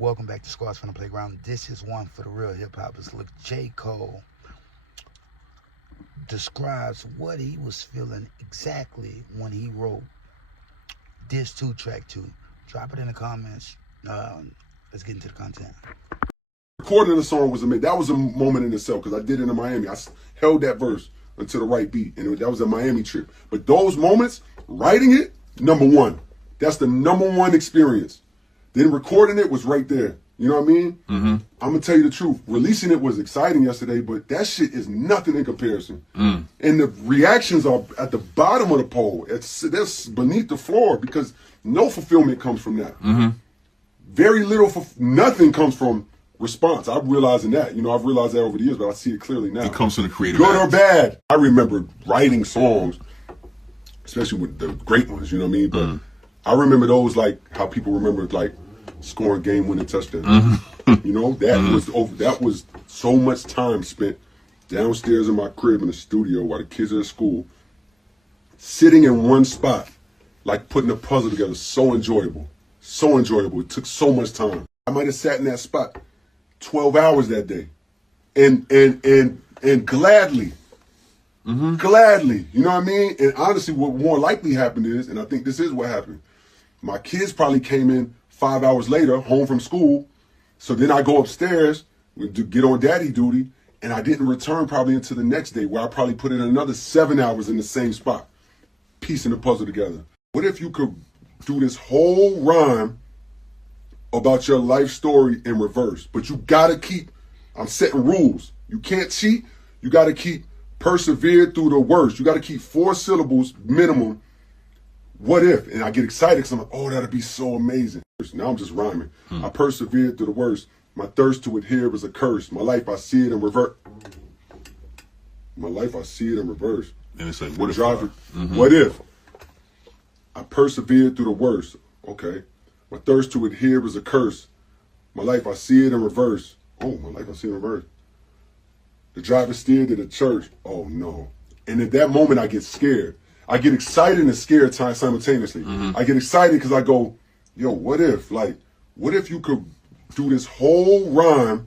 Welcome back to Squads from the Playground. This is one for the real hip hoppers. Look, J. Cole describes what he was feeling exactly when he wrote this 2 track 2. Drop it in the comments. Let's get into the content. Recording the song was amazing. That was a moment in itself because I did it in Miami. I held that verse until the right beat, and that was a Miami trip. But those moments, writing it, number one. That's the number one experience. Then recording it was right there. You know what I mean? Mm-hmm. I'm gonna tell you the truth. Releasing it was exciting yesterday, but that shit is nothing in comparison. And the reactions are at the bottom of the pole. That's beneath the floor because no fulfillment comes from that. Very little, nothing comes from response. I'm realizing that. You know, I've realized that over the years, but I see it clearly now. It comes from the creative Good act. or bad. I remember writing songs, especially with the great ones, you know what I mean? But I remember those like how people remember like scoring game-winning touchdown. You know, that was so much time spent downstairs in my crib in the studio while the kids are at school, sitting in one spot, like putting a puzzle together. So enjoyable. So enjoyable. It took so much time. I might have sat in that spot 12 hours that day. And gladly. Gladly. You know what I mean? And honestly, what more likely happened is, and I think this is what happened, my kids probably came in 5 hours later, home from school. So then I go upstairs to get on daddy duty, and I didn't return probably until the next day, where I probably put in another 7 hours in the same spot, piecing the puzzle together. What if you could do this whole rhyme about your life story in reverse? But you gotta keep, I'm setting rules. You can't cheat. You gotta keep persevere through the worst. You gotta keep 4 syllables minimum. What if? And I get excited because I'm like, oh, that'd be so amazing. Now I'm just rhyming. I persevered through the worst. My thirst to adhere was a curse. My life, I see it in reverse. My life, I see it in reverse. And it's like, what if? What if? I persevered through the worst. Okay. My thirst to adhere was a curse. My life, I see it in reverse. Oh, my life, I see it in reverse. The driver steered to the church. Oh, no. And at that moment, I get scared. I get excited and scared simultaneously. I get excited because I go, yo, what if? Like, what if you could do this whole rhyme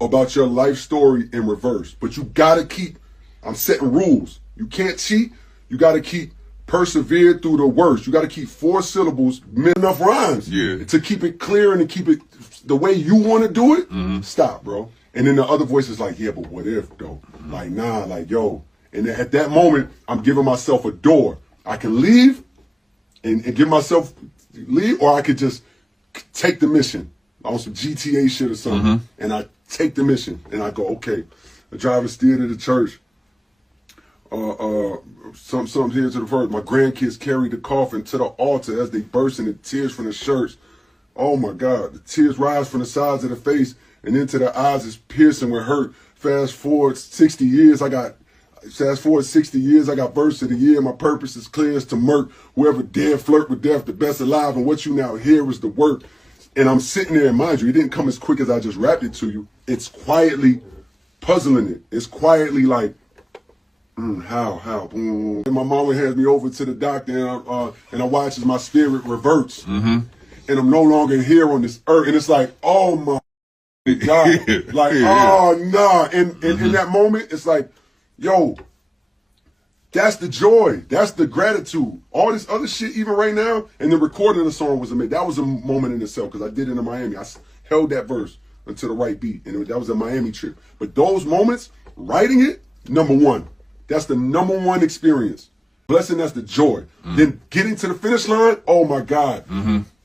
about your life story in reverse? But you got to keep, I'm setting rules. You can't cheat. You got to keep persevere through the worst. You got to keep 4 syllables, enough rhymes. Yeah. To keep it clear and to keep it the way you want to do it. Stop, bro. And then the other voice is like, yeah, but what if, though? Like, nah, like, yo. And at that moment, I'm giving myself a door. I can leave and give myself leave, or I could just take the mission on some GTA shit or something. And I take the mission and I go, okay, the driver steered to the church. Something here to the verse. My grandkids carried the coffin to the altar as they burst into tears from the shirts. Oh my God, the tears rise from the sides of the face and into the eyes is piercing with hurt. Fast forward 60 years, I got verse of the year. My purpose is clear as to murk whoever dare flirt with death, the best alive. And what you now hear is the work. And I'm sitting there, and mind you, it didn't come as quick as I just rapped it to you. It's quietly puzzling it. It's quietly like, how? And my mama hands me over to the doctor, and I watch as my spirit reverts. And I'm no longer here on this earth. And it's like, oh my God. Like, oh no. And in that moment, it's like, yo, that's the joy. That's the gratitude. All this other shit, even right now, and the recording of the song was amazing. That was a moment in itself because I did it in Miami. I held that verse until the right beat, and that was a Miami trip. But those moments, writing it, number one. That's the number one experience. Blessing, that's the joy. Then getting to the finish line, oh my God.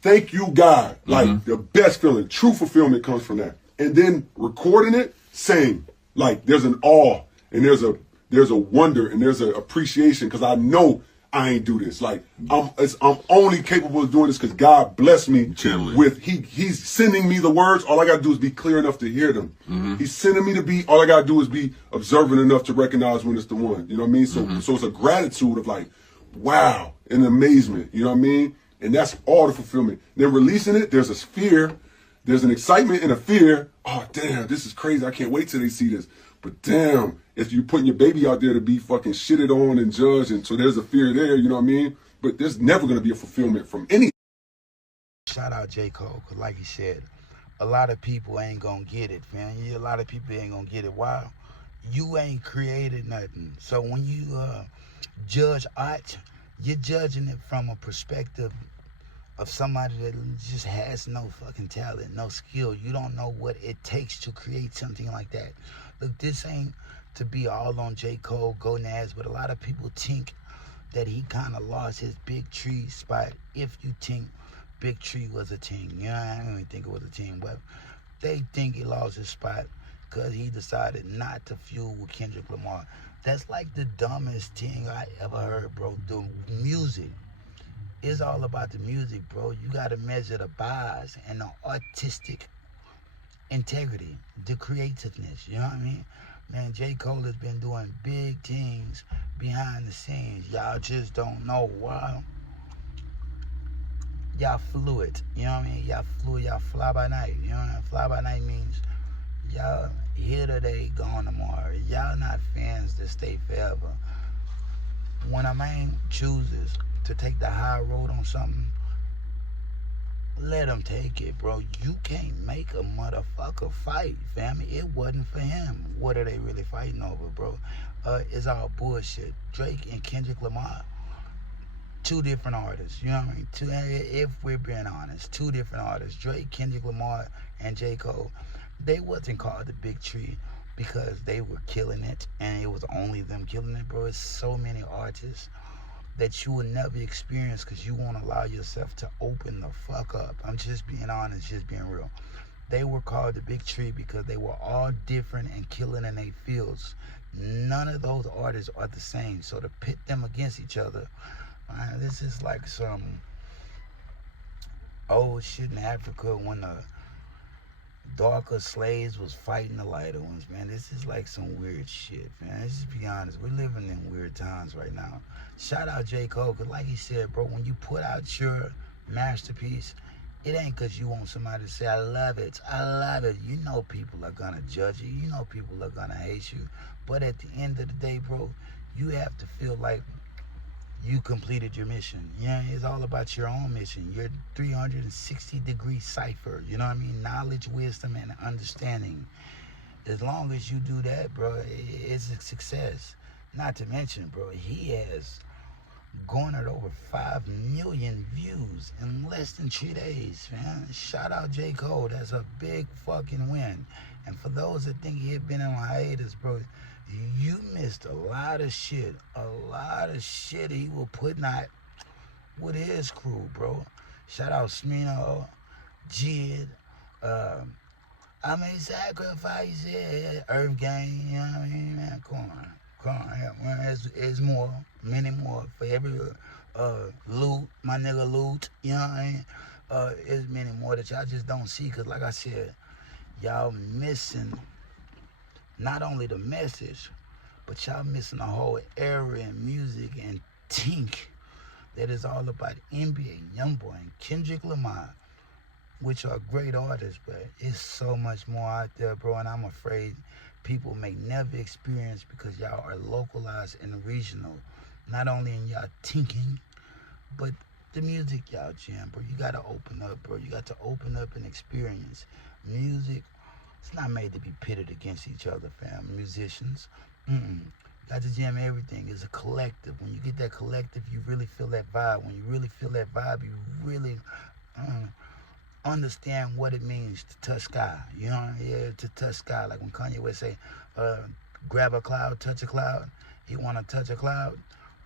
Thank you, God. Like the best feeling, true fulfillment comes from that. And then recording it, same. Like there's an awe. And there's a wonder and there's an appreciation because I know I ain't do this. Like I'm only capable of doing this because God blessed me with He's sending me the words. All I gotta do is be clear enough to hear them. He's sending me to be. All I gotta do is be observant enough to recognize when it's the one. You know what I mean? So it's a gratitude of like, wow, and amazement. You know what I mean? And that's all the fulfillment. Then releasing it, there's a fear, there's an excitement and a fear. Oh damn, this is crazy. I can't wait till they see this. But damn, if you're putting your baby out there to be fucking shitted on and judged, and so there's a fear there, you know what I mean? But there's never going to be a fulfillment from any shout out J. Cole, because like he said, a lot of people ain't gonna get it, man. A lot of people ain't gonna get it. Why? You ain't created nothing. So when you judge art, you're judging it from a perspective of somebody that just has no fucking talent, no skill. You don't know what it takes to create something like that. Look, this ain't to be all on J. Cole, go Nas, but a lot of people think that he kind of lost his Big Tree spot. If you think Big Tree was a team, you know, I don't even think it was a team, but they think he lost his spot because he decided not to feud with Kendrick Lamar. That's like the dumbest thing I ever heard, bro. The music. It's all about the music, bro. You gotta measure the bars and the artistic integrity, the creativeness, you know what I mean? Man, J. Cole has been doing big things behind the scenes. Y'all just don't know why. Y'all fluid, you know what I mean? Y'all fluid, y'all fly by night, you know what I mean? Fly by night means y'all here today, gone tomorrow. Y'all not fans that stay forever. When a man chooses to take the high road on something, let him take it, bro. You can't make a motherfucker fight, fam. It wasn't for him. What are they really fighting over, bro? It's all bullshit. Drake and Kendrick Lamar, two different artists. You know what I mean? If we're being honest, two different artists. Drake, Kendrick Lamar, and J. Cole. They wasn't called the Big Tree because they were killing it, and it was only them killing it, bro. It's so many artists that you will never experience because you won't allow yourself to open the fuck up. I'm just being honest, just being real. They were called the Big Tree because they were all different and killing in their fields. None of those artists are the same. So to pit them against each other, this is like some old shit in Africa when the darker slaves was fighting the lighter ones, man. This is like some weird shit, man. Let's just be honest. We're living in weird times right now. Shout out J. Cole, because like he said, bro, when you put out your masterpiece, it ain't because you want somebody to say, I love it. I love it. You know people are going to judge you. You know people are going to hate you. But at the end of the day, bro, you have to feel like you completed your mission. Yeah, it's all about your own mission. Your 360-degree cipher. You know what I mean? Knowledge, wisdom, and understanding. As long as you do that, bro, it's a success. Not to mention, bro, he has garnered over 5 million views in less than 3 days, man. Shout out J. Cole. That's a big fucking win. And for those that think he had been on hiatus, bro, you missed a lot of shit. A lot of shit he was putting out with his crew, bro. Shout out Smino, Jid, I mean, sacrifices, Earth Gang, you know what I mean, man? Come on, man. It's more, many more for every loot, my nigga loot, you know what I mean? It's many more that y'all just don't see, because like I said, y'all missing not only the message, but y'all missing a whole era in music and tink that is all about NBA, Youngboy, and Kendrick Lamar, which are great artists, but it's so much more out there, bro, and I'm afraid people may never experience because y'all are localized and regional, not only in y'all thinking, but the music y'all jam, bro. You gotta open up, bro. You got to open up and experience music. It's not made to be pitted against each other, fam. Musicians, got to jam everything. It's a collective. When you get that collective, you really feel that vibe. When you really feel that vibe, you really understand what it means to touch sky. You know, yeah, to touch sky. Like when Kanye would say, grab a cloud, touch a cloud. He want to touch a cloud.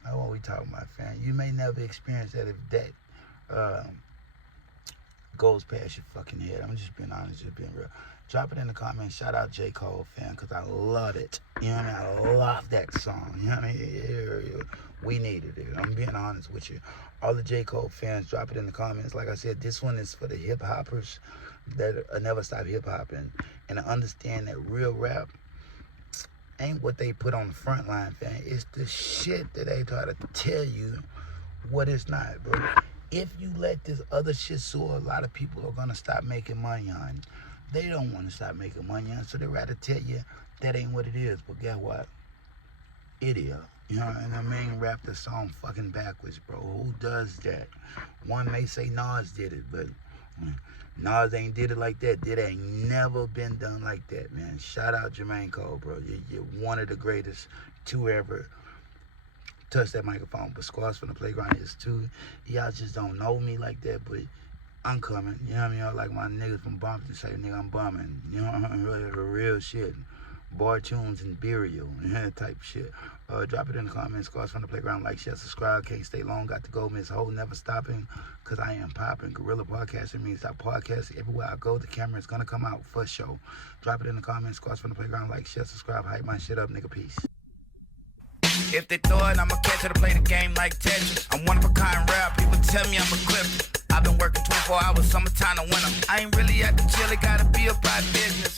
That's what we talking about, fam. You may never experience that if that goes past your fucking head. I'm just being honest, just being real. Drop it in the comments. Shout out J. Cole, fam, because I love it. You know what I mean? I love that song. You know what I mean? Yeah, we needed it. I'm being honest with you. All the J. Cole fans, drop it in the comments. Like I said, this one is for the hip-hoppers that never stop hip-hopping and understand that real rap ain't what they put on the front line, fam. It's the shit that they try to tell you what it's not, bro. If you let this other shit soar, a lot of people are going to stop making money on it. They don't want to stop making money on it, so they rather tell you that ain't what it is. But guess what? It is. You know, and I mean, rap the song fucking backwards, bro. Who does that? One may say Nas did it, but Nas ain't did it like that. It ain't never been done like that, man. Shout out Jermaine Cole, bro. You're one of the greatest to ever touch that microphone. But Squads from the Playground is too. Y'all just don't know me like that, but I'm coming. You know what I mean? Like my niggas from Bumpton say, nigga, I'm bumming. You know what I mean? Real shit. Bar tunes and burial, type shit. Drop it in the comments. Squads from the Playground. Like, share, subscribe. Can't stay long. Got to go. Miss Ho, never stopping. Because I am popping. Guerrilla Podcasting means I podcast everywhere I go. The camera is going to come out for show. Drop it in the comments. Squads from the Playground. Like, share, subscribe. Hype my shit up, nigga. Peace. If they throw it, I'ma catch it to play the game like Tetris. I'm one of a kind rap. People tell me I'm a clip. I've been working 24 hours, summertime to winter. I ain't really at the chill. It gotta be about business.